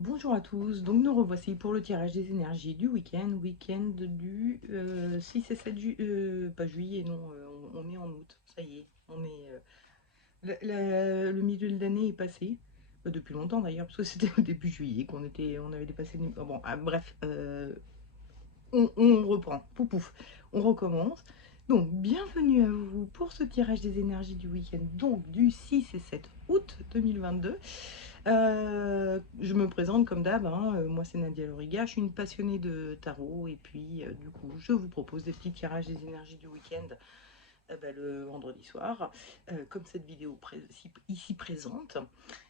Bonjour à tous, donc nous revoici pour le tirage des énergies du week-end du 6 et 7 pas juillet, non, on est en août, ça y est, on est, le milieu de l'année est passé, depuis longtemps d'ailleurs, parce que c'était au début juillet on avait dépassé, bon, bref, on reprend, pouf pouf, on recommence. Donc, bienvenue à vous pour ce tirage des énergies du week-end, donc du 6 et 7 août 2022. Je me présente comme d'hab, hein, moi c'est Nadia Loriga, je suis une passionnée de tarot et puis du coup je vous propose des petits tirages des énergies du week-end le vendredi soir, comme cette vidéo ici présente.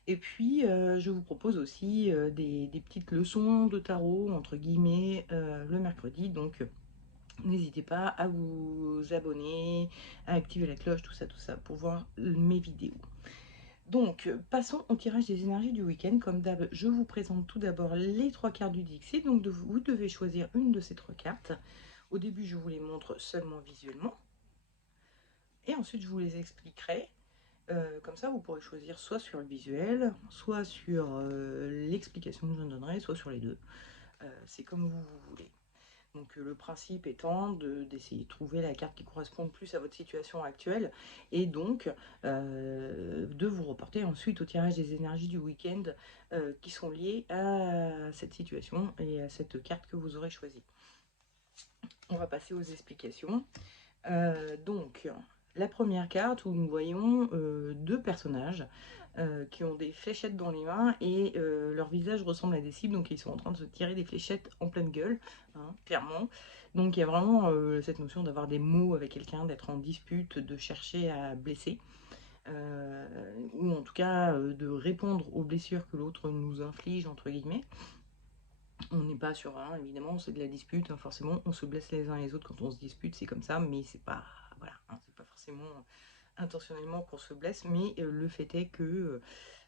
Et puis je vous propose aussi des petites leçons de tarot, entre guillemets, le mercredi. Donc n'hésitez pas à vous abonner, à activer la cloche, tout ça, pour voir mes vidéos. Donc, passons au tirage des énergies du week-end. Comme d'hab, je vous présente tout d'abord les trois cartes du Dixit. Donc, vous devez choisir une de ces trois cartes. Au début, je vous les montre seulement visuellement. Et ensuite, je vous les expliquerai. Comme ça, vous pourrez choisir soit sur le visuel, soit sur l'explication que je donnerai, soit sur les deux. C'est comme vous voulez. Donc le principe étant d'essayer de trouver la carte qui correspond le plus à votre situation actuelle et donc de vous reporter ensuite au tirage des énergies du week-end qui sont liées à cette situation et à cette carte que vous aurez choisie. On va passer aux explications. Donc la première carte où nous voyons deux personnages qui ont des fléchettes dans les mains et leur visage ressemble à des cibles, donc ils sont en train de se tirer des fléchettes en pleine gueule, hein, clairement. Donc il y a vraiment cette notion d'avoir des mots avec quelqu'un, d'être en dispute, de chercher à blesser, ou en tout cas de répondre aux blessures que l'autre nous inflige, entre guillemets. On n'est pas sur un, évidemment, c'est de la dispute, hein, forcément, on se blesse les uns les autres quand on se dispute, c'est comme ça, mais c'est pas, voilà, hein, c'est pas forcément intentionnellement qu'on se blesse, mais le fait est que,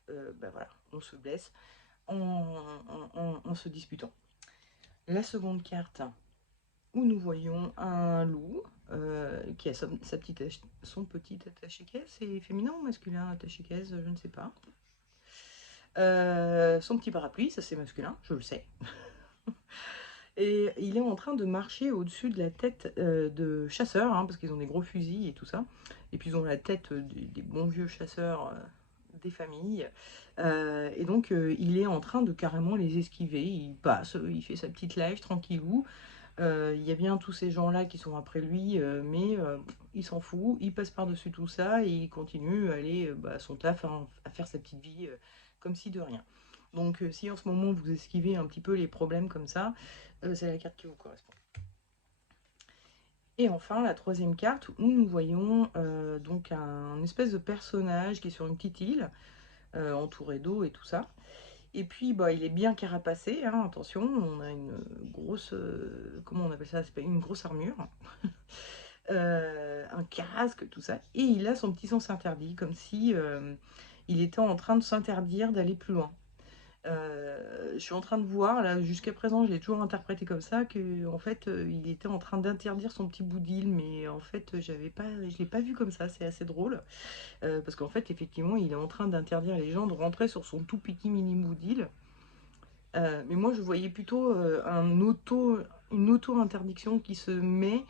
voilà, on se blesse en se disputant. La seconde carte, où nous voyons un loup qui a son petit attaché-caisse, c'est féminin ou masculin, attaché-caisse, je ne sais pas. Son petit parapluie, ça c'est masculin, je le sais. Et il est en train de marcher au-dessus de la tête de chasseurs, hein, parce qu'ils ont des gros fusils et tout ça. Et puis ils ont la tête des bons vieux chasseurs des familles. Et donc il est en train de carrément les esquiver. Il passe, il fait sa petite live tranquillou. Il y a bien tous ces gens-là qui sont après lui, mais il s'en fout. Il passe par-dessus tout ça et il continue à aller à son taf, hein, à faire sa petite vie comme si de rien. Donc si en ce moment vous esquivez un petit peu les problèmes comme ça, c'est la carte qui vous correspond. Et enfin, la troisième carte où nous voyons donc un espèce de personnage qui est sur une petite île, entouré d'eau et tout ça. Et puis, il est bien carapacé, hein, attention, on a une grosse, comment on appelle ça, c'est pas une grosse armure, un casque, tout ça. Et il a son petit sens interdit, comme si il était en train de s'interdire d'aller plus loin. Je suis en train de voir, là, jusqu'à présent, je l'ai toujours interprété comme ça, que en fait, il était en train d'interdire son petit bout d'île, mais en fait, je l'ai pas vu comme ça, c'est assez drôle, parce qu'en fait, effectivement, il est en train d'interdire les gens de rentrer sur son tout petit mini bout d'île. Mais moi, je voyais plutôt une auto-interdiction qui se met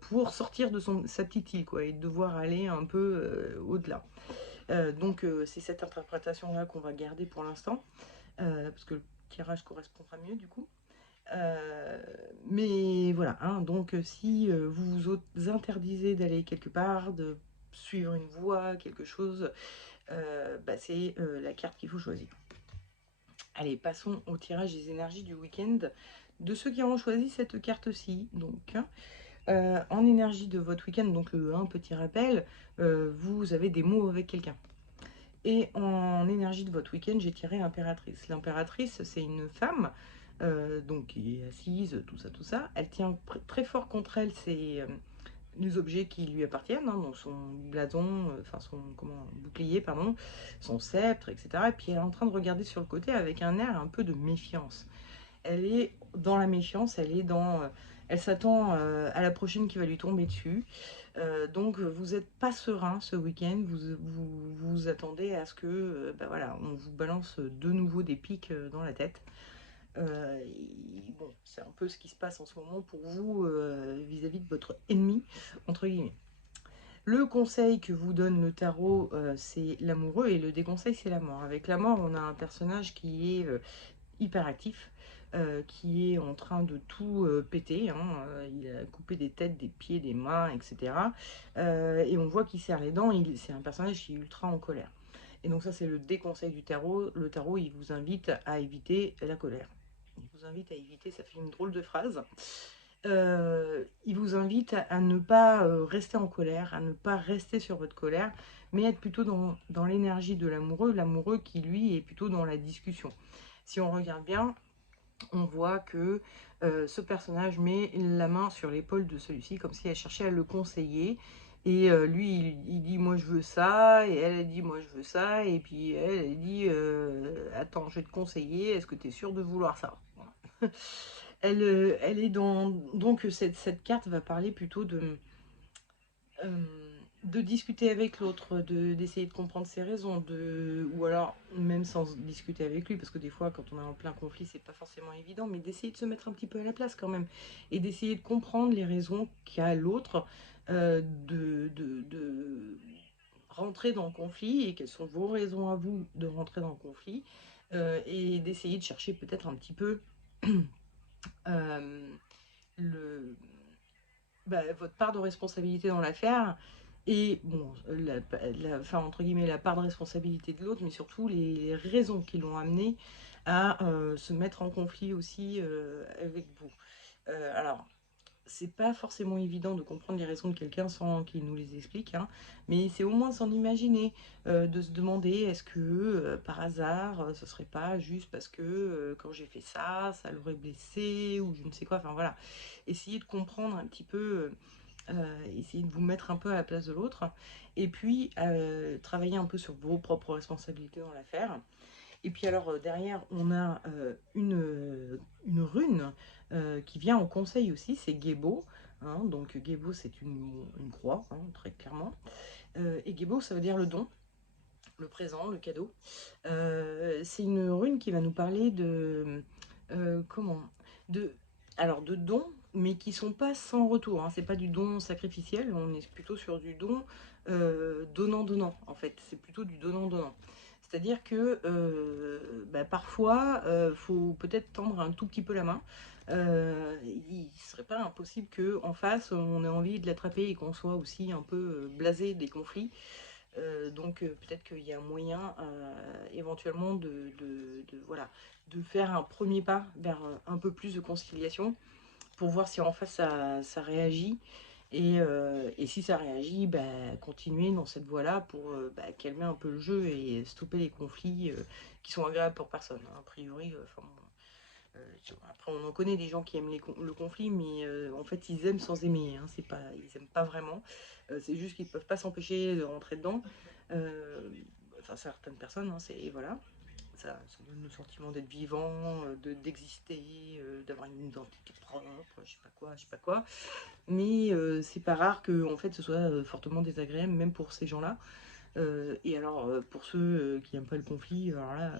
pour sortir de sa petite île, quoi, et devoir aller un peu au-delà. Donc, c'est cette interprétation-là qu'on va garder pour l'instant, parce que le tirage correspondra mieux du coup. Mais voilà, hein, donc si vous vous interdisez d'aller quelque part, de suivre une voie, quelque chose, c'est la carte qu'il faut choisir. Allez, passons au tirage des énergies du week-end de ceux qui auront choisi cette carte-ci. Donc, en énergie de votre week-end, donc un petit rappel, vous avez des mots avec quelqu'un. Et en énergie de votre week-end, j'ai tiré impératrice. L'impératrice, c'est une femme donc qui est assise, tout ça, tout ça. Elle tient très fort contre elle les objets qui lui appartiennent, hein, donc son blason, enfin son bouclier, pardon, son sceptre, etc. Et puis elle est en train de regarder sur le côté avec un air un peu de méfiance. Elle est dans la méfiance, elle est dans Elle s'attend à la prochaine qui va lui tomber dessus. Donc vous n'êtes pas serein ce week-end, vous attendez à ce que bah voilà, on vous balance de nouveau des pics dans la tête. Bon, c'est un peu ce qui se passe en ce moment pour vous vis-à-vis de votre ennemi, entre guillemets. Le conseil que vous donne le tarot, c'est l'amoureux, et le déconseil, c'est la mort. Avec la mort, on a un personnage qui est hyperactif, qui est en train de tout péter, hein. Il a coupé des têtes, des pieds, des mains, etc. Et on voit qu'il serre les dents, c'est un personnage qui est ultra en colère. Et donc ça, c'est le déconseil du tarot. Le tarot, il vous invite à éviter la colère. Il vous invite à éviter, ça fait une drôle de phrase. Il vous invite à ne pas rester en colère, à ne pas rester sur votre colère, mais être plutôt dans l'énergie de l'amoureux qui, lui, est plutôt dans la discussion. Si on regarde bien, on voit que ce personnage met la main sur l'épaule de celui-ci, comme si elle cherchait à le conseiller. Et lui, il dit « moi je veux ça », et elle dit « moi je veux ça », et puis elle dit attends, je vais te conseiller, est-ce que tu es sûr de vouloir ça ?» elle est dans... Donc cette carte va parler plutôt euh, de discuter avec l'autre, d'essayer de comprendre ses raisons, ou alors même sans discuter avec lui, parce que des fois quand on est en plein conflit c'est pas forcément évident, mais d'essayer de se mettre un petit peu à la place quand même, et d'essayer de comprendre les raisons qu'a l'autre de rentrer dans le conflit, et quelles sont vos raisons à vous de rentrer dans le conflit, et d'essayer de chercher peut-être un petit peu euh, le, votre part de responsabilité dans l'affaire, et bon, enfin, entre guillemets, la part de responsabilité de l'autre, mais surtout les raisons qui l'ont amené à se mettre en conflit aussi avec vous. Alors, c'est pas forcément évident de comprendre les raisons de quelqu'un sans qu'il nous les explique, hein, mais c'est au moins s'en imaginer, de se demander est-ce que par hasard ce serait pas juste parce que quand j'ai fait ça, ça l'aurait blessé ou je ne sais quoi, enfin voilà. Essayez de comprendre un petit peu, essayez de vous mettre un peu à la place de l'autre, et puis travailler un peu sur vos propres responsabilités dans l'affaire. Et puis alors derrière, on a une rune qui vient en conseil aussi, c'est Gebo. Hein, donc Gebo, c'est une croix, hein, très clairement. Et Gebo, ça veut dire le don, le présent, le cadeau. C'est une rune qui va nous parler de... comment de, alors de dons, mais qui sont pas sans retour. Hein. C'est pas du don sacrificiel, on est plutôt sur du don donnant-donnant, en fait. C'est plutôt du donnant-donnant. C'est-à-dire que parfois, faut peut-être tendre un tout petit peu la main. Il ne serait pas impossible qu'en face, on ait envie de l'attraper et qu'on soit aussi un peu blasé des conflits. Donc peut-être qu'il y a un moyen éventuellement voilà, de faire un premier pas vers un peu plus de conciliation pour voir si en face ça réagit. Et si ça réagit, continuer dans cette voie-là pour calmer un peu le jeu et stopper les conflits qui sont agréables pour personne. A priori, après on en connaît des gens qui aiment le conflit, mais en fait ils aiment sans aimer, hein. C'est pas, ils aiment pas vraiment. C'est juste qu'ils peuvent pas s'empêcher de rentrer dedans. Euh, enfin certaines personnes, hein, voilà. Ça donne le sentiment d'être vivant, d'exister, d'avoir une identité propre, je sais pas quoi, je sais pas quoi. Mais c'est pas rare que en fait ce soit fortement désagréable, même pour ces gens-là. Et alors pour ceux qui n'aiment pas le conflit, alors là,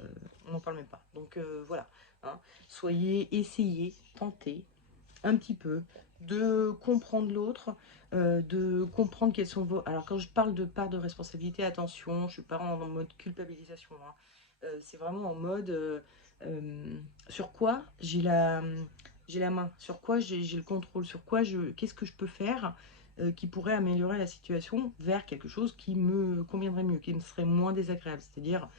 on n'en parle même pas. Donc voilà, hein. Essayez, tentez un petit peu de comprendre l'autre, de comprendre quels sont vos... Alors quand je parle de part de responsabilité, attention, je ne suis pas en mode culpabilisation, hein. C'est vraiment en mode sur quoi j'ai la main, sur quoi j'ai le contrôle, sur quoi qu'est-ce que je peux faire qui pourrait améliorer la situation vers quelque chose qui me conviendrait mieux, qui me serait moins désagréable, c'est-à-dire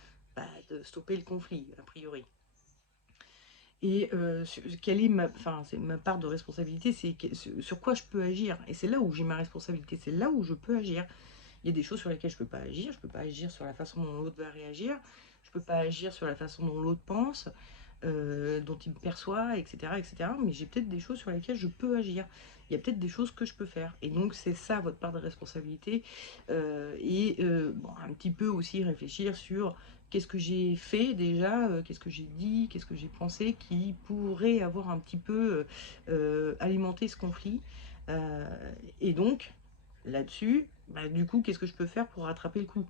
de stopper le conflit, a priori. Et quelle est c'est ma part de responsabilité, c'est sur quoi je peux agir. Et c'est là où j'ai ma responsabilité, c'est là où je peux agir. Il y a des choses sur lesquelles je ne peux pas agir. Je ne peux pas agir sur la façon dont l'autre va réagir. Je ne peux pas agir sur la façon dont l'autre pense, dont il me perçoit, etc. etc. Mais j'ai peut-être des choses sur lesquelles je peux agir. Il y a peut-être des choses que je peux faire. Et donc, c'est ça, votre part de responsabilité. Bon, un petit peu aussi réfléchir sur qu'est-ce que j'ai fait déjà, qu'est-ce que j'ai dit, qu'est-ce que j'ai pensé qui pourrait avoir un petit peu alimenté ce conflit. Euh, et donc, là-dessus, bah, du coup, qu'est-ce que je peux faire pour rattraper le coup?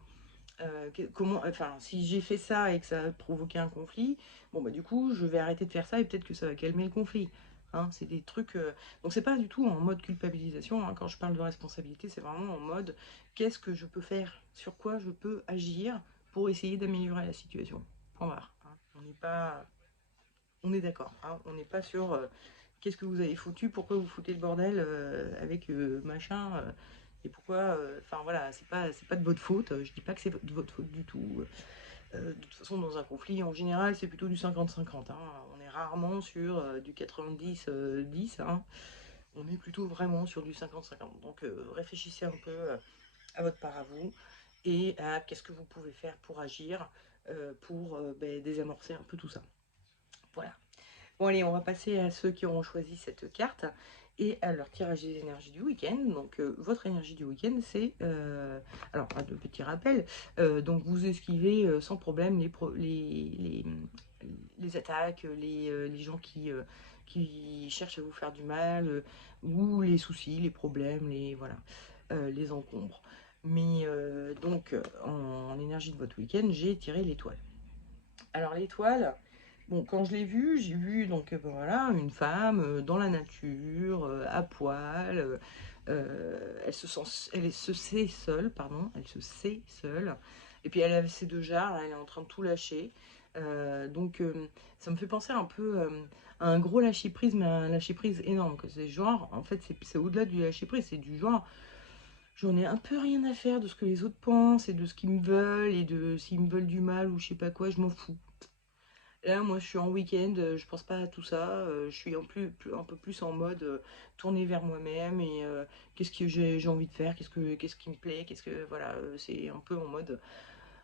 Comment, enfin, si j'ai fait ça et que ça a provoqué un conflit, bon bah du coup, je vais arrêter de faire ça et peut-être que ça va calmer le conflit. Hein, c'est des trucs. Donc c'est pas du tout en mode culpabilisation. Hein, quand je parle de responsabilité, c'est vraiment en mode qu'est-ce que je peux faire, sur quoi je peux agir pour essayer d'améliorer la situation. Point barre. Hein. On n'est pas, on est d'accord. Hein, on n'est pas sur qu'est-ce que vous avez foutu, pourquoi vous foutez le bordel avec machin. Et pourquoi, enfin voilà, c'est pas de votre faute, je dis pas que c'est de votre faute du tout. De toute façon, dans un conflit, en général, c'est plutôt du 50-50. Hein. On est rarement sur du 90-10. Hein. On est plutôt vraiment sur du 50-50. Donc réfléchissez un peu à votre part à vous et à qu'est-ce que vous pouvez faire pour agir, pour ben, désamorcer un peu tout ça. Voilà. Bon allez, on va passer à ceux qui auront choisi cette carte et à leur tirage des énergies du week-end. Donc votre énergie du week-end, c'est... alors, pas de petit rappel, donc vous esquivez sans problème les attaques, les gens qui cherchent à vous faire du mal, ou les soucis, les problèmes, voilà, les encombres. Mais donc, en énergie de votre week-end, j'ai tiré l'étoile. Alors l'étoile, bon, quand je l'ai vue, j'ai vu donc ben voilà, une femme dans la nature, à poil. Elle se sait seule, pardon, elle se sait seule. Et puis elle a ses deux jarres, là, elle est en train de tout lâcher. Donc ça me fait penser un peu à un gros lâcher prise, mais un lâcher prise énorme. Que c'est genre, en fait, c'est au-delà du lâcher prise, c'est du genre. J'en ai un peu rien à faire de ce que les autres pensent et de ce qu'ils me veulent et de s'ils me veulent du mal ou je sais pas quoi, je m'en fous. Là, moi, je suis en week-end, je pense pas à tout ça. Je suis un peu plus en mode tourner vers moi-même et qu'est-ce que j'ai envie de faire, qu'est-ce qui me plaît, voilà, c'est un peu en mode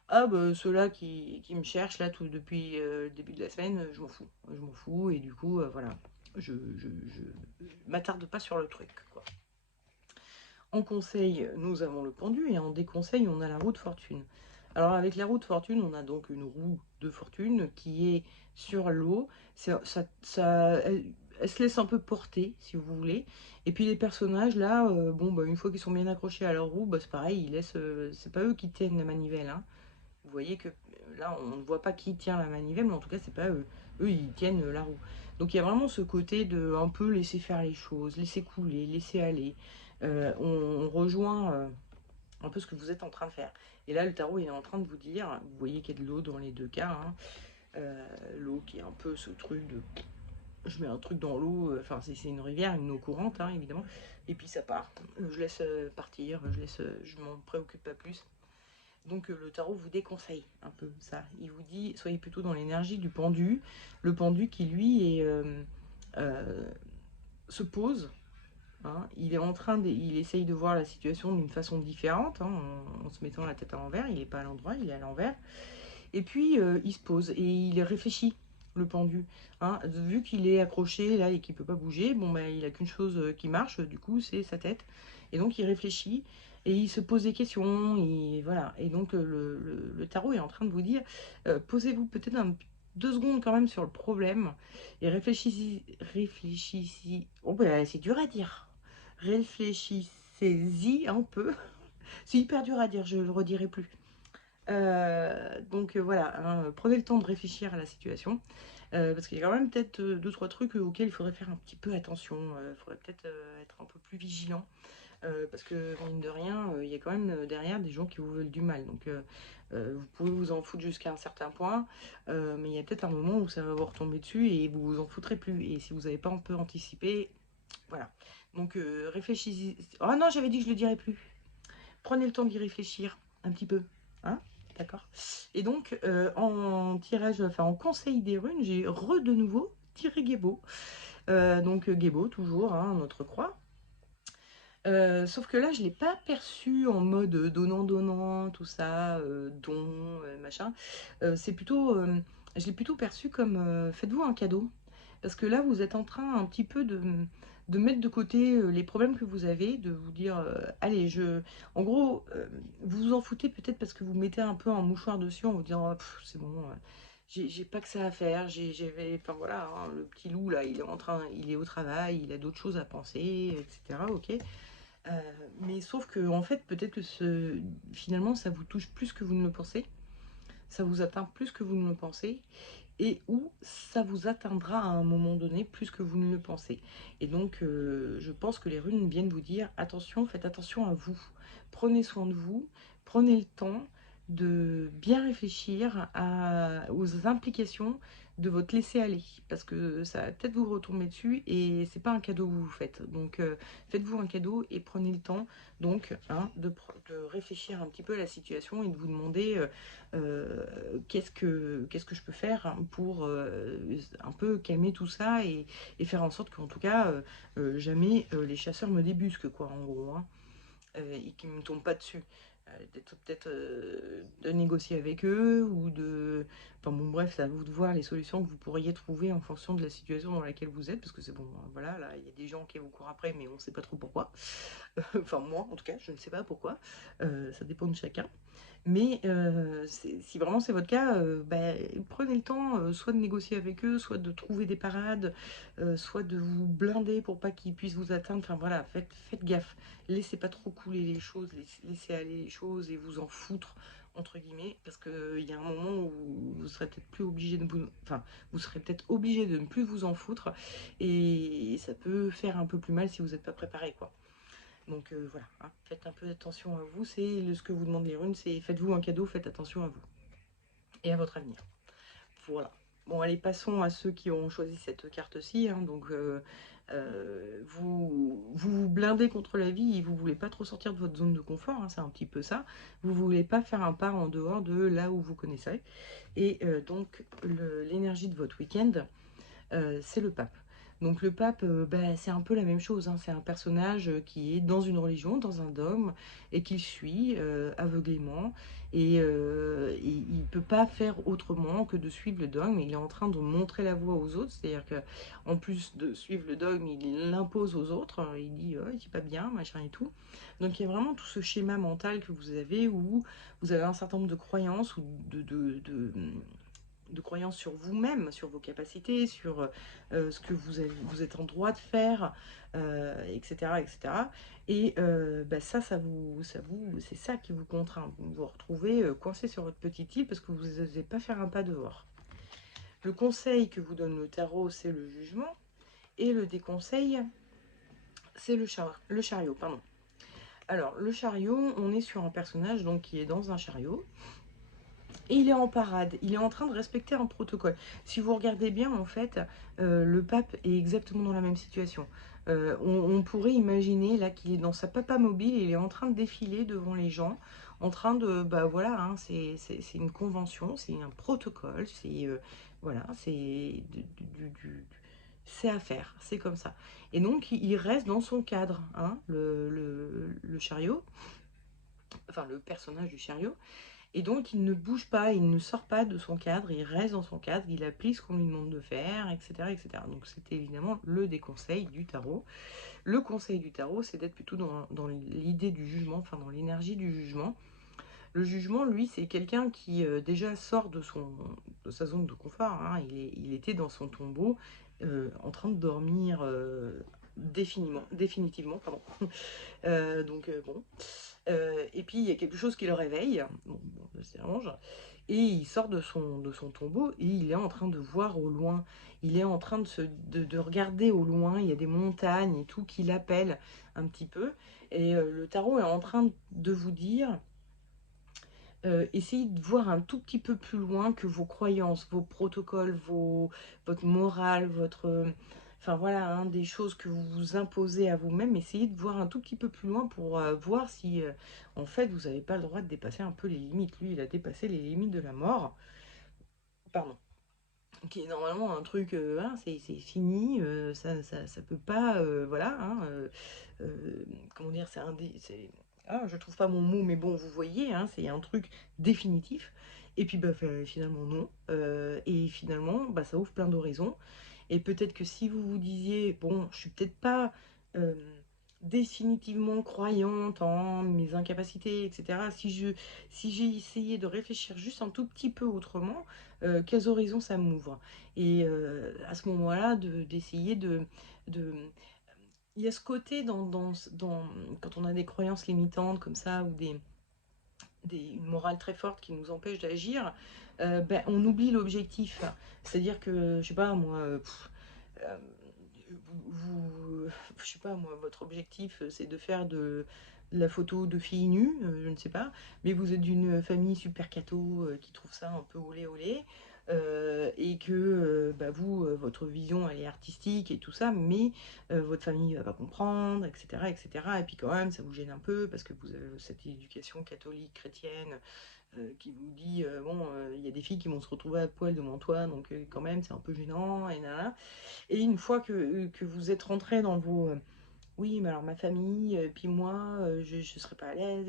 ah bah ceux-là qui me cherchent là tout depuis le début de la semaine, je m'en fous et du coup voilà, je m'attarde pas sur le truc quoi. En conseil, nous avons le pendu et en déconseil, on a la roue de fortune. Alors avec la roue de fortune, on a donc une roue de fortune qui est sur l'eau. Elle se laisse un peu porter, si vous voulez. Et puis les personnages, là, bon, bah, une fois qu'ils sont bien accrochés à leur roue, bah, c'est pareil, ils laissent. C'est pas eux qui tiennent la manivelle. Hein. Vous voyez que là, on ne voit pas qui tient la manivelle, mais en tout cas, c'est pas eux. Eux, ils tiennent la roue. Donc il y a vraiment ce côté de un peu laisser faire les choses, laisser couler, laisser aller. On rejoint un peu ce que vous êtes en train de faire. Et là, le tarot, il est en train de vous dire, vous voyez qu'il y a de l'eau dans les deux cas, hein, l'eau qui est un peu ce truc de... Je mets un truc dans l'eau, enfin c'est une rivière, une eau courante, hein, évidemment, et puis ça part. Je laisse partir, je m'en préoccupe pas plus. Donc le tarot vous déconseille un peu ça. Il vous dit, soyez plutôt dans l'énergie du pendu. Le pendu qui, lui, euh, se pose. Hein, il est en train il essaye de voir la situation d'une façon différente, hein, en se mettant la tête à l'envers. Il n'est pas à l'endroit, il est à l'envers. Et puis il se pose et il réfléchit, le pendu. Hein. Vu qu'il est accroché là et qu'il peut pas bouger, bon bah, il a qu'une chose qui marche, du coup, c'est sa tête. Et donc il réfléchit et il se pose des questions. Et voilà. Et donc le tarot est en train de vous dire, posez-vous peut-être 2 secondes quand même sur le problème et réfléchissez. Oh bah, c'est dur à dire. Réfléchissez-y un peu. C'est hyper dur à dire, je le redirai plus. Donc voilà, hein, prenez le temps de réfléchir à la situation, parce qu'il y a quand même peut-être 2-3 trucs auxquels il faudrait faire un petit peu attention, il faudrait peut-être être un peu plus vigilant, parce que mine de rien, il y a quand même derrière des gens qui vous veulent du mal, donc vous pouvez vous en foutre jusqu'à un certain point, mais il y a peut-être un moment où ça va vous retomber dessus et vous vous en foutrez plus, et si vous n'avez pas un peu anticipé, voilà. Donc réfléchissez... Oh non, j'avais dit que je le dirais plus. Prenez le temps d'y réfléchir un petit peu, hein, d'accord. Et donc, en tirage, enfin en conseil des runes, j'ai de nouveau tiré Gébo. Donc Gébo, toujours, hein, notre croix. Sauf que là, je ne l'ai pas perçu en mode donnant-donnant, tout ça, don, machin. C'est plutôt, je l'ai plutôt perçu comme faites-vous un cadeau. Parce que là, vous êtes en train un petit peu de mettre de côté les problèmes que vous avez, de vous dire, allez, en gros, vous vous en foutez peut-être parce que vous mettez un peu un mouchoir dessus en vous disant, ah, pff, c'est bon, j'ai pas que ça à faire, enfin voilà, hein, le petit loup là, il est au travail, il a d'autres choses à penser, etc. Ok. Mais sauf que en fait, peut-être que finalement, ça vous touche plus que vous ne le pensez, ça vous atteint plus que vous ne le pensez, et où ça vous atteindra à un moment donné plus que vous ne le pensez. Et donc, je pense que les runes viennent vous dire, attention, faites attention à vous, prenez soin de vous, prenez le temps de bien réfléchir aux implications de votre laisser-aller, parce que ça va peut-être vous retomber dessus, et c'est pas un cadeau que vous vous faites. Donc, faites-vous un cadeau et prenez le temps, donc, hein, de réfléchir un petit peu à la situation et de vous demander qu'est-ce que je peux faire pour un peu calmer tout ça et faire en sorte qu'en tout cas, jamais les chasseurs me débusquent, quoi, en gros, hein, et qu'ils ne me tombent pas dessus. Peut-être de négocier avec eux ou de... Enfin bon, bref, c'est à vous de voir les solutions que vous pourriez trouver en fonction de la situation dans laquelle vous êtes, parce que c'est bon, voilà, là, il y a des gens qui vous courent après, mais on ne sait pas trop pourquoi. Enfin, moi, en tout cas, je ne sais pas pourquoi. Ça dépend de chacun. Mais si vraiment c'est votre cas, bah, prenez le temps soit de négocier avec eux, soit de trouver des parades, soit de vous blinder pour pas qu'ils puissent vous atteindre. Enfin voilà, faites gaffe. Laissez pas trop couler les choses, laissez aller les choses et vous en foutre, entre guillemets, parce qu'il y a un moment où vous serez peut-être plus obligé de vous... Enfin, vous serez peut-être obligé de ne plus vous en foutre, et ça peut faire un peu plus mal si vous n'êtes pas préparé, quoi. Donc voilà, hein, faites un peu attention à vous, c'est ce que vous demandent les runes, c'est faites-vous un cadeau, faites attention à vous et à votre avenir. Voilà. Bon, allez, passons à ceux qui ont choisi cette carte-ci, hein. Donc vous blindez contre la vie et vous voulez pas trop sortir de votre zone de confort, hein, c'est un petit peu ça. Vous voulez pas faire un pas en dehors de là où vous connaissez. Et donc l'énergie de votre week-end, c'est le pape. Donc le pape, bah, c'est un peu la même chose, hein. C'est un personnage qui est dans une religion, dans un dogme, et qui suit aveuglément. Et il ne peut pas faire autrement que de suivre le dogme. Il est en train de montrer la voie aux autres, c'est-à-dire qu'en plus de suivre le dogme, il l'impose aux autres. Il dit oh, c'est pas bien, machin et tout. Donc il y a vraiment tout ce schéma mental que vous avez, où vous avez un certain nombre de croyances ou de croyances sur vous-même, sur vos capacités, sur ce que vous êtes en droit de faire, etc., etc. Et bah, c'est ça qui vous contraint. Vous vous retrouvez coincé sur votre petite île parce que vous n'osez pas faire un pas dehors. Le conseil que vous donne le tarot, c'est le jugement. Et le déconseil, c'est le chariot. Pardon. Alors, le chariot, on est sur un personnage donc, qui est dans un chariot. Et il est en parade, il est en train de respecter un protocole. Si vous regardez bien, en fait, le pape est exactement dans la même situation. On pourrait imaginer là qu'il est dans sa papa mobile et il est en train de défiler devant les gens, en train de, bah voilà, hein, c'est une convention, c'est un protocole, c'est voilà, c'est à faire, c'est comme ça. Et donc il reste dans son cadre, hein, le chariot, enfin le personnage du chariot. Et donc, il ne bouge pas, il ne sort pas de son cadre, il reste dans son cadre, il applique ce qu'on lui demande de faire, etc., etc. Donc, c'était évidemment le déconseil du tarot. Le conseil du tarot, c'est d'être plutôt dans l'idée du jugement, enfin dans l'énergie du jugement. Le jugement, lui, c'est quelqu'un qui déjà sort de sa zone de confort, hein. Il était dans son tombeau, en train de dormir définitivement, pardon. Donc, bon. Et puis il y a quelque chose qui le réveille, bon, ça s'arrange, et il sort de son tombeau et il est en train de voir au loin, il est en train de regarder au loin, il y a des montagnes et tout qui l'appellent un petit peu, et le tarot est en train de vous dire, essayez de voir un tout petit peu plus loin que vos croyances, vos protocoles, votre morale, enfin voilà, hein, des choses que vous vous imposez à vous-même. Essayez de voir un tout petit peu plus loin pour voir si, en fait, vous n'avez pas le droit de dépasser un peu les limites. Lui, il a dépassé les limites de la mort. Pardon. Qui est normalement un truc, hein, c'est fini, ça peut pas, voilà, hein, comment dire, je trouve pas mon mot, mais bon, vous voyez, hein, c'est un truc définitif. Et puis, bah, finalement, non. Et finalement, bah, ça ouvre plein d'horizons. Et peut-être que si vous vous disiez, bon, je suis peut-être pas euh, définitivement croyante en mes incapacités, etc. Si j'ai essayé de réfléchir juste un tout petit peu autrement, quels horizons ça m'ouvre? Et à ce moment-là, d'essayer de... Il y a ce côté quand on a des croyances limitantes comme ça, ou une morale très forte qui nous empêche d'agir, ben, on oublie l'objectif. C'est-à-dire que, je sais pas moi, euh, je sais pas moi, votre objectif c'est de faire de la photo de filles nues, je ne sais pas, mais vous êtes d'une famille super catho qui trouve ça un peu olé olé, et que bah, vous, votre vision elle est artistique et tout ça, mais votre famille va pas comprendre, etc., etc. Et puis quand même, ça vous gêne un peu parce que vous avez cette éducation catholique chrétienne qui vous dit bon, il y a des filles qui vont se retrouver à poil devant toi, donc quand même c'est un peu gênant et nanana. Et une fois que vous êtes rentré dans vos oui, mais alors ma famille, puis moi, je ne serais pas à l'aise,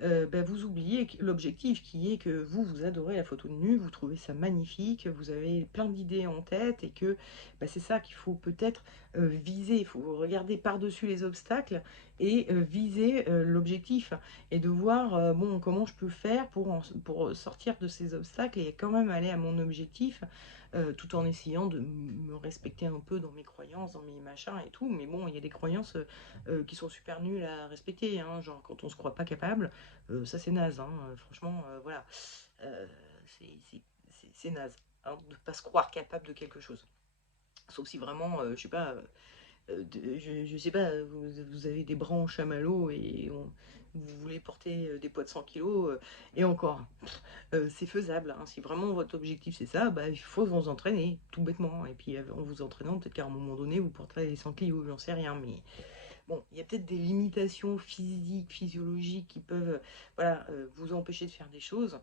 ben vous oubliez l'objectif qui est que vous adorez la photo de nu, vous trouvez ça magnifique, vous avez plein d'idées en tête et que ben, c'est ça qu'il faut peut-être viser. Il faut regarder par-dessus les obstacles et viser l'objectif et de voir bon, comment je peux faire pour sortir de ces obstacles et quand même aller à mon objectif tout en essayant de me respecter un peu dans mes croyances, dans mes machins et tout. Mais bon, il y a des croyances qui sont super nulles à respecter, hein, genre quand on se croit pas capable, ça c'est naze, hein, franchement, voilà. Euh, c'est naze, hein, de pas se croire capable de quelque chose. Sauf si vraiment, je sais pas, je sais pas, vous avez des bras en chamallow et vous voulez porter des poids de 100 kilos, et encore, c'est faisable, hein. Si vraiment votre objectif c'est ça, bah, il faut vous entraîner, tout bêtement. Et puis en vous entraînant, peut-être qu'à un moment donné, vous porterez les 100 kilos, j'en sais rien. Mais bon, il y a peut-être des limitations physiques, physiologiques qui peuvent voilà, vous empêcher de faire des choses,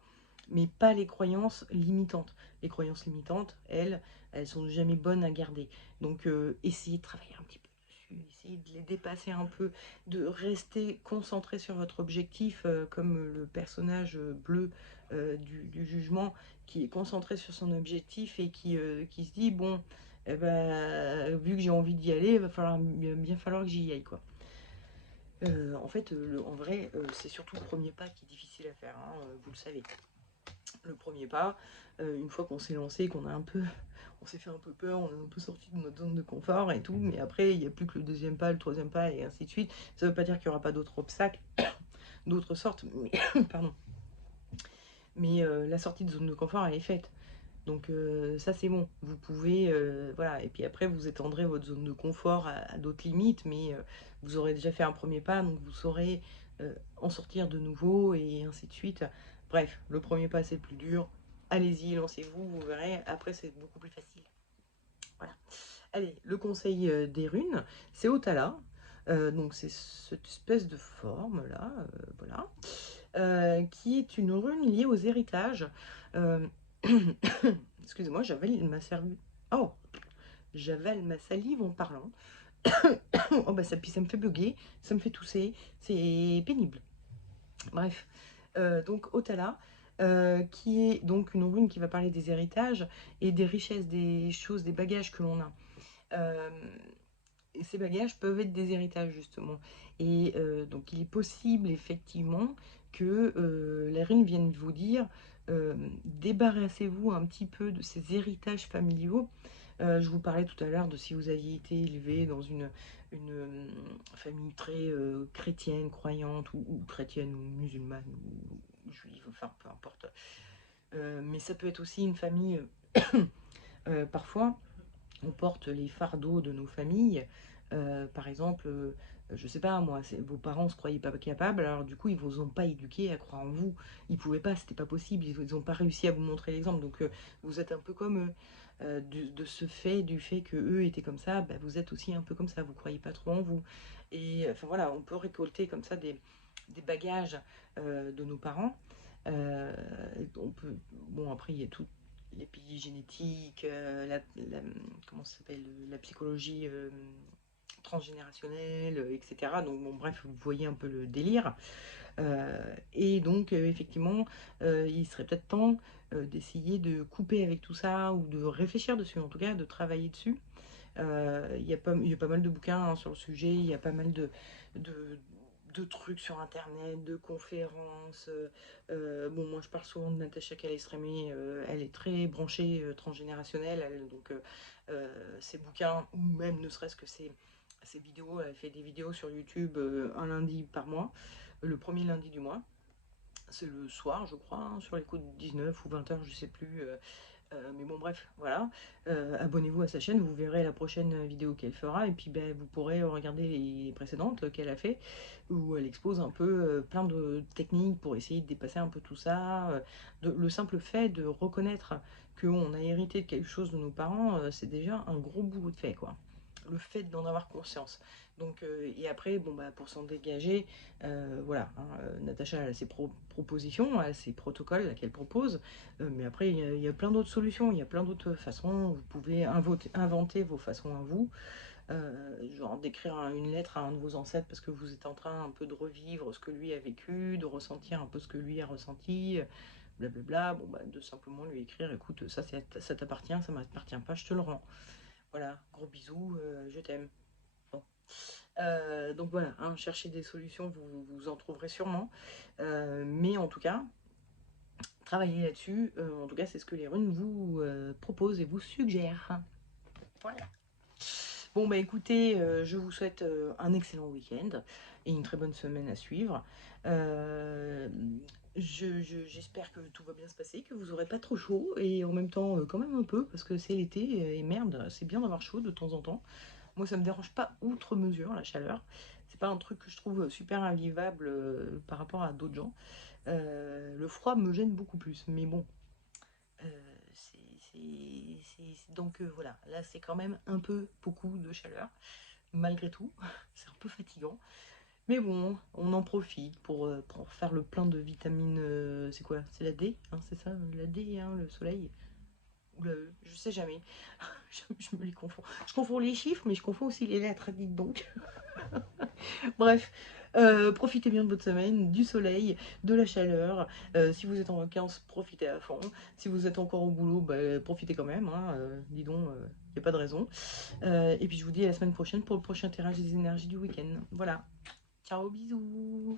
mais pas les croyances limitantes. Les croyances limitantes, elles sont jamais bonnes à garder. Donc essayez de travailler un petit peu dessus, essayez de les dépasser un peu, de rester concentré sur votre objectif, comme le personnage bleu du jugement, qui est concentré sur son objectif et qui se dit, bon, eh ben, vu que j'ai envie d'y aller, il va falloir, bien falloir que j'y aille, quoi. En fait, en vrai, c'est surtout le premier pas qui est difficile à faire, hein, vous le savez. Le premier pas, une fois qu'on s'est lancé, qu'on a un peu, on s'est fait un peu peur, on est un peu sorti de notre zone de confort et tout, mais après, il n'y a plus que le deuxième pas, le troisième pas, et ainsi de suite. Ça ne veut pas dire qu'il n'y aura pas d'autres obstacles, d'autres sortes, mais, pardon. Mais la sortie de zone de confort, elle est faite. Donc ça c'est bon, vous pouvez, voilà, et puis après vous étendrez votre zone de confort à d'autres limites, mais vous aurez déjà fait un premier pas, donc vous saurez en sortir de nouveau et ainsi de suite. Bref, le premier pas c'est le plus dur, allez-y, lancez-vous, vous verrez, après c'est beaucoup plus facile. Voilà. Allez, le conseil des runes, c'est Otala, donc c'est cette espèce de forme là, voilà, qui est une rune liée aux héritages. Euh, Excusez-moi, Oh, j'avale ma salive en parlant. Oh bah ça, puis ça me fait bugger, ça me fait tousser, c'est pénible. Bref, donc Otala, qui est donc une rune qui va parler des héritages et des richesses, des choses, des bagages que l'on a. Euh, et ces bagages peuvent être des héritages justement. Et donc il est possible effectivement que la rune vienne vous dire débarrassez-vous un petit peu de ces héritages familiaux. Je vous parlais tout à l'heure de si vous aviez été élevé dans une famille très chrétienne, croyante, ou chrétienne, ou musulmane, ou juive, enfin peu importe. Mais ça peut être aussi une famille, parfois, on porte les fardeaux de nos familles. Par exemple, je sais pas moi, vos parents se croyaient pas capables, alors du coup ils vous ont pas éduqué à croire en vous. Ils pouvaient pas, c'était pas possible, ils ont pas réussi à vous montrer l'exemple. Donc vous êtes un peu comme eux. De ce fait, du fait que eux étaient comme ça, bah, vous êtes aussi un peu comme ça. Vous croyez pas trop en vous. Et enfin voilà, on peut récolter comme ça des bagages de nos parents. Euh, on peut, bon après il y a tout l'épigénétique, comment ça s'appelle, la psychologie transgénérationnelle, etc. Donc bon, bref, vous voyez un peu le délire. Et donc, effectivement, il serait peut-être temps d'essayer de couper avec tout ça ou de réfléchir dessus, en tout cas, de travailler dessus. Il y a pas mal de bouquins hein, sur le sujet, il y a pas mal de, de trucs sur internet, de conférences. Bon, moi je parle souvent de Natacha Calestrémé, elle est très branchée transgénérationnelle, donc ses bouquins, ou même ne serait-ce que ses vidéos, elle fait des vidéos sur YouTube un lundi par mois, le premier lundi du mois. C'est le soir, je crois, hein, sur les coups de 19 ou 20 heures, je sais plus. Mais bon, bref, voilà. Abonnez-vous à sa chaîne, vous verrez la prochaine vidéo qu'elle fera, et puis ben, vous pourrez regarder les précédentes qu'elle a fait, où elle expose un peu plein de techniques pour essayer de dépasser un peu tout ça. Le simple fait de reconnaître qu'on a hérité de quelque chose de nos parents, c'est déjà un gros boulot de fait, quoi. Le fait d'en avoir conscience. Donc, et après, bon, bah, pour s'en dégager, voilà, hein, Natacha a ses propositions, a ses protocoles qu'elle propose, mais après, il y a plein d'autres solutions, il y a plein d'autres façons. Vous pouvez inventer vos façons à vous, genre d'écrire une lettre à un de vos ancêtres parce que vous êtes en train un peu de revivre ce que lui a vécu, de ressentir un peu ce que lui a ressenti, blablabla. Bon, bah, de simplement lui écrire, écoute, ça t'appartient, ça m'appartient pas, je te le rends. Voilà, gros bisous, je t'aime. Bon. Donc voilà, hein, cherchez des solutions, vous en trouverez sûrement. Mais en tout cas, travaillez là-dessus. En tout cas, c'est ce que les runes vous proposent et vous suggèrent. Voilà. Bon, bah écoutez, je vous souhaite un excellent week-end et une très bonne semaine à suivre. Euh, J'espère que tout va bien se passer, que vous aurez pas trop chaud et en même temps quand même un peu parce que c'est l'été et merde, c'est bien d'avoir chaud de temps en temps. Moi, ça me dérange pas outre mesure la chaleur. C'est pas un truc que je trouve super invivable par rapport à d'autres gens. Le froid me gêne beaucoup plus, mais bon, donc voilà, là c'est quand même un peu beaucoup de chaleur, malgré tout, c'est un peu fatigant. Mais bon, on en profite pour faire le plein de vitamines. C'est quoi? C'est la D, hein, c'est ça? La D, hein, le soleil? Ou la E? Je sais jamais. Je me les confonds. Je confonds les chiffres, mais je confonds aussi les lettres, dites donc. Bref, profitez bien de votre semaine, du soleil, de la chaleur. Si vous êtes en vacances, profitez à fond. Si vous êtes encore au boulot, bah, profitez quand même. Hein, dis donc, il n'y a pas de raison. Et puis je vous dis à la semaine prochaine pour le prochain tirage des énergies du week-end. Voilà. Ciao, bisous.